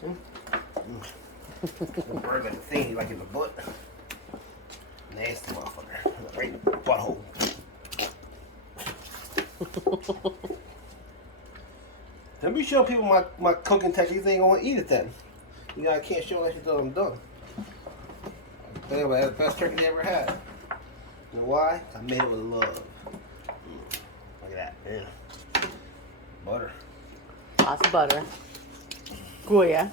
The bird like the thing like in the butt. Nasty motherfucker. Right in the butthole. Don't be showing people my cooking techniques. They ain't gonna eat it then. You know, I can't show that shit till I'm done. But anyway, that's the best turkey they ever had. You know why? I made it with love. Look at that. Yeah. Butter. Lots of butter. Goya.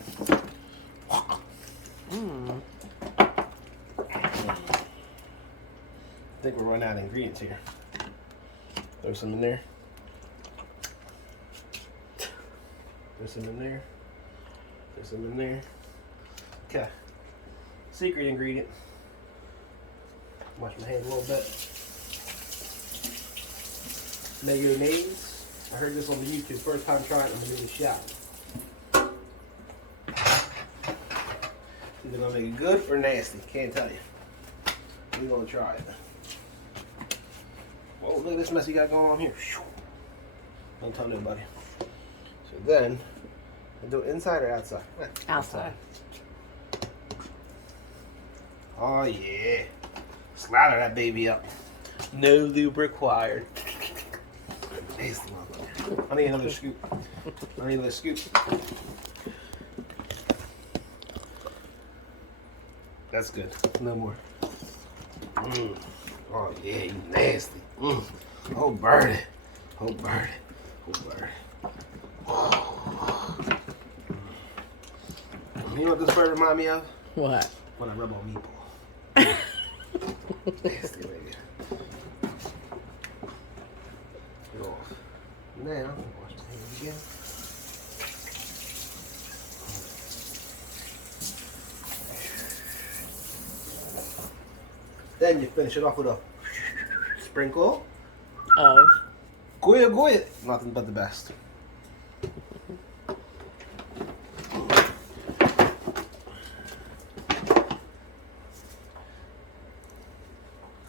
Mmm. I think we're running out of ingredients here. Throw some in there. Throw some in there. Throw some in there. Okay. Secret ingredient. Wash my hands a little bit. Mayonnaise. I heard this on the YouTube. First time trying it, I'm gonna give it a shot. Either gonna make it good or nasty. Can't tell you. We're gonna try it. Whoa, look at this mess you got going on here. Don't tell nobody. So then, I do it inside or outside? Outside. Oh yeah. Slather that baby up. No lube required. Nasty motherfucker. I need another scoop. I need another scoop. That's good. No more. Mm. Oh yeah, you nasty. Mm. Oh burn it. Oh burn it. Oh burn it. Oh. You know what this bird remind me of? What? When I rub on meatball. Nasty nigga. Get off. Now, wash my hands again. Then you finish it off with a sprinkle Of? Goya Goya. Nothing but the best.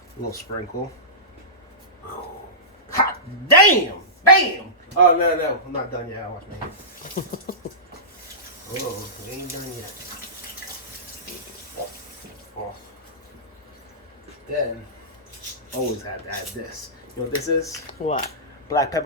A little sprinkle. Hot damn! Bam! Oh, no. I'm not done yet. I'll wash my hands. Oh, we ain't done yet. Oh. Then, always have to add this. You know what this is? What? Black pepper.